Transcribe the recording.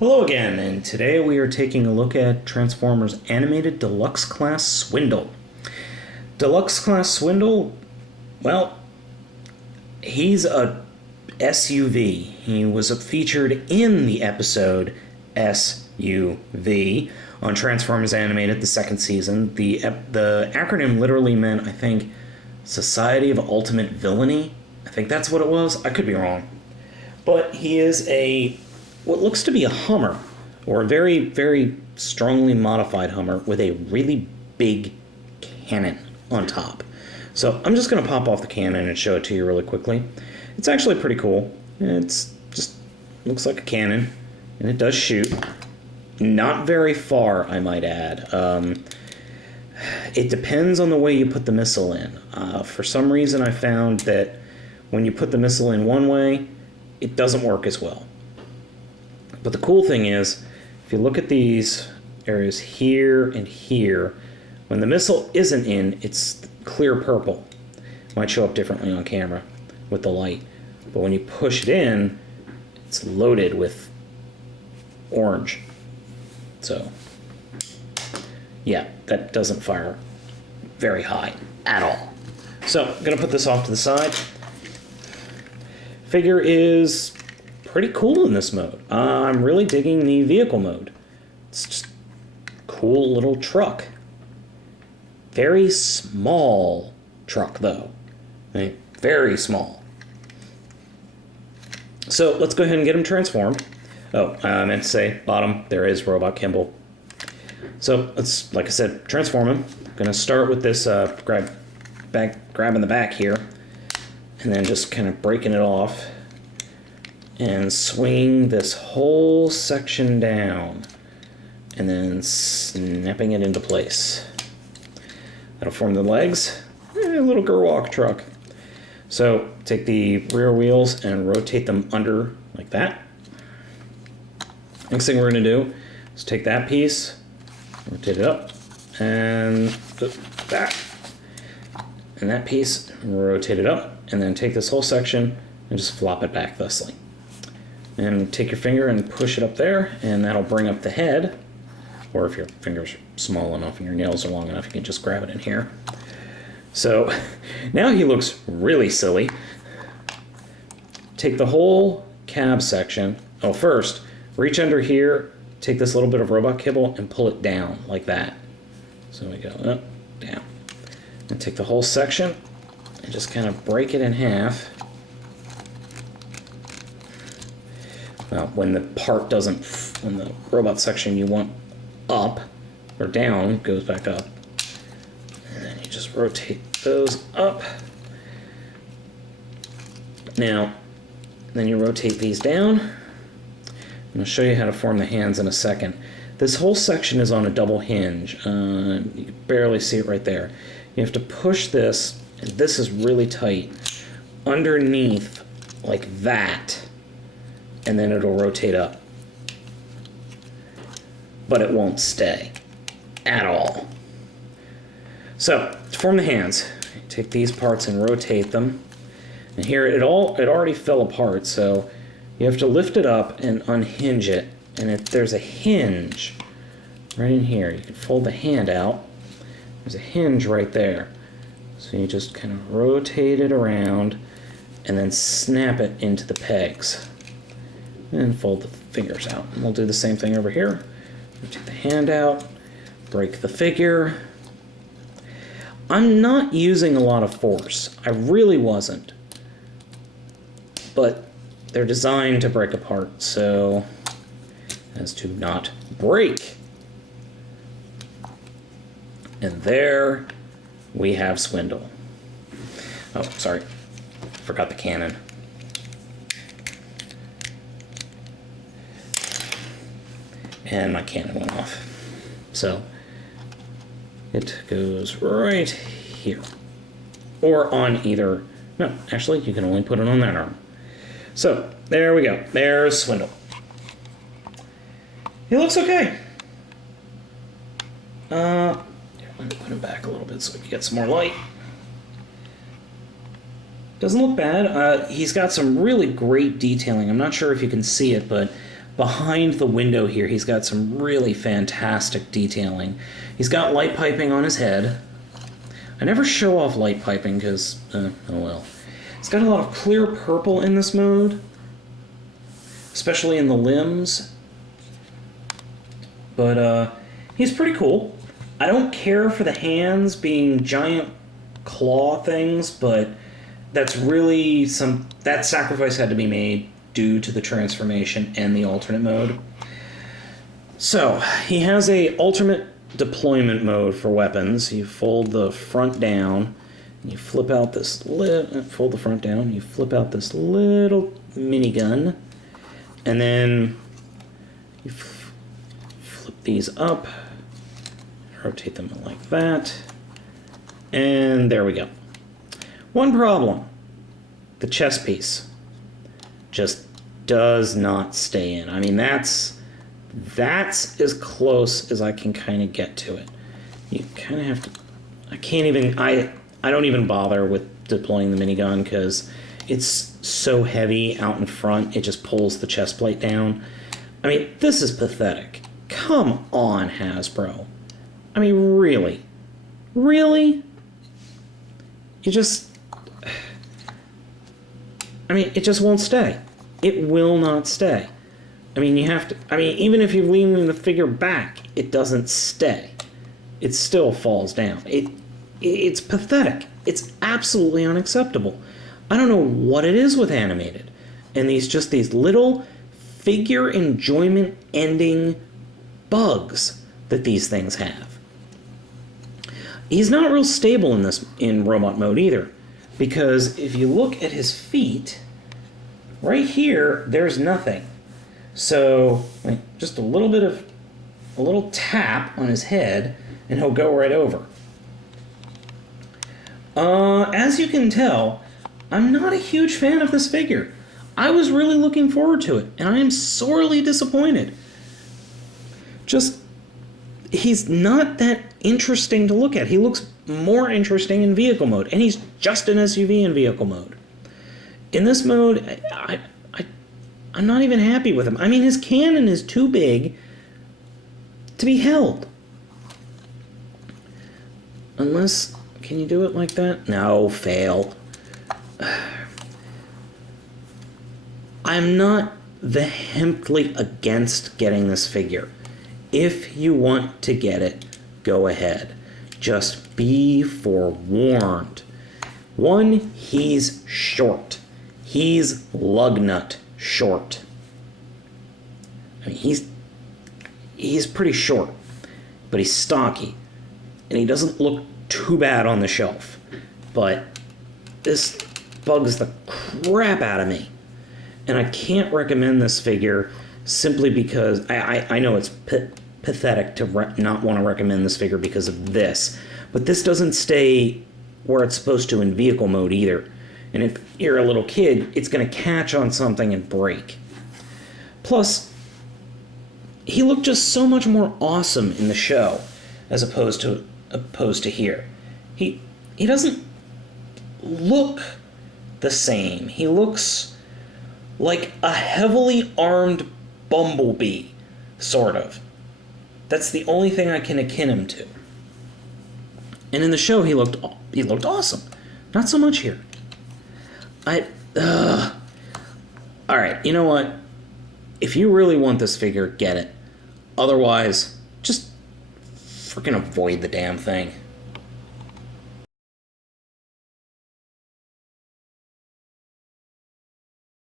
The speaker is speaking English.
Hello again, and today we are taking a look at Transformers Animated Deluxe Class Swindle. Deluxe Class Swindle, well, he's a SUV. He was featured in the episode SUV on Transformers Animated, the second season. The acronym literally meant, I think, Society of Ultimate Villainy. I think that's what it was. I could be wrong. But he is what looks to be a Hummer, or a very, very strongly modified Hummer with a really big cannon on top. So I'm just going to pop off the cannon and show it to you really quickly. It's actually pretty cool. It's just looks like a cannon, and it does shoot. Not very far, I might add. It depends on the way you put the missile in. For some reason, I found that when you put the missile in one way, it doesn't work as well. But the cool thing is, if you look at these areas here and here, when the missile isn't in, it's clear purple. It might show up differently on camera with the light. But when you push it in, it's loaded with orange. So, yeah, that doesn't fire very high at all. So, I'm going to put this off to the side. Figure is pretty cool in this mode. I'm really digging the vehicle mode. It's just a cool little truck. Very small truck, though. I mean, very small. So let's go ahead and get him transformed. Oh, I meant to say, bottom, there is Robot Kimball. So let's, like I said, transform him. I'm going to start with this grabbing the back here, and then just kind of breaking it off. And swing this whole section down, and then snapping it into place. That'll form the legs. A little Gerwalk truck. So take the rear wheels and rotate them under like that. Next thing we're going to do is take that piece, rotate it up, and that. And that piece, rotate it up, and then take this whole section and just flop it back thusly. And take your finger and push it up there, and that'll bring up the head. Or if your finger's small enough and your nails are long enough, you can just grab it in here. So now he looks really silly. Take the whole cab section. Oh, first, reach under here, take this little bit of robot kibble and pull it down like that. So we go up, down. And take the whole section and just kind of break it in half. When the robot section you want up or down goes back up. And then you just rotate those up. Now, then you rotate these down. I'm going to show you how to form the hands in a second. This whole section is on a double hinge. You can barely see it right there. You have to push this, and this is really tight, underneath like that. And then it'll rotate up. But it won't stay at all. So, to form the hands, take these parts and rotate them. And here it already fell apart, so you have to lift it up and unhinge it. And there's a hinge right in here. You can fold the hand out. There's a hinge right there. So you just kind of rotate it around and then snap it into the pegs. And fold the fingers out. And we'll do the same thing over here. Take the hand out, break the figure. I'm not using a lot of force. I really wasn't. But they're designed to break apart, so as to not break. And there we have Swindle. Oh, sorry. Forgot the cannon. And my cannon went off. So it goes right here. Or on either, no, actually you can only put it on that arm. So there we go. There's Swindle. He looks okay. Let me put him back a little bit so we can get some more light. Doesn't look bad. He's got some really great detailing. I'm not sure if you can see it, but behind the window here, he's got some really fantastic detailing. He's got light piping on his head. I never show off light piping because, oh well. It's got a lot of clear purple in this mode, especially in the limbs. But he's pretty cool. I don't care for the hands being giant claw things, but that's really that sacrifice had to be made due to the transformation and the alternate mode. So he has a alternate deployment mode for weapons. You fold the front down, and you flip out this fold the front down, you flip out this little minigun, and then you flip these up, rotate them like that, and there we go. One problem: the chest piece just does not stay in. I mean, that's as close as I can kind of get to it. You kind of have to... I don't even bother with deploying the minigun because it's so heavy out in front, it just pulls the chest plate down. I mean, this is pathetic. Come on, Hasbro. I mean, really? Really? You just... I mean, it just won't stay. It will not stay. I mean, you have to... I mean, even if you're leaning the figure back, it doesn't stay. It still falls down. It's pathetic. It's absolutely unacceptable. I don't know what it is with animated. And these little figure enjoyment ending bugs that these things have. He's not real stable in robot mode either. Because if you look at his feet, right here, there's nothing. So, just a little tap on his head, and he'll go right over. As you can tell, I'm not a huge fan of this figure. I was really looking forward to it, and I am sorely disappointed. He's not that interesting to look at. He looks more interesting in vehicle mode, and he's just an SUV in vehicle mode. In this mode, I'm not even happy with him. I mean, his cannon is too big to be held. Unless, can you do it like that? No, fail. I'm not vehemently against getting this figure. If you want to get it, go ahead. Just be forewarned. One, he's short. He's lug nut short. I mean, he's pretty short, but he's stocky, and he doesn't look too bad on the shelf. But this bugs the crap out of me, and I can't recommend this figure simply because I know it's pathetic to not want to recommend this figure because of this, but this doesn't stay where it's supposed to in vehicle mode either. And if you're a little kid, it's going to catch on something and break. Plus, he looked just so much more awesome in the show as opposed to here. He doesn't look the same. He looks like a heavily armed Bumblebee, sort of. That's the only thing I can akin him to. And in the show, he looked awesome. Not so much here. Alright, you know what? If you really want this figure, get it. Otherwise, just freaking avoid the damn thing.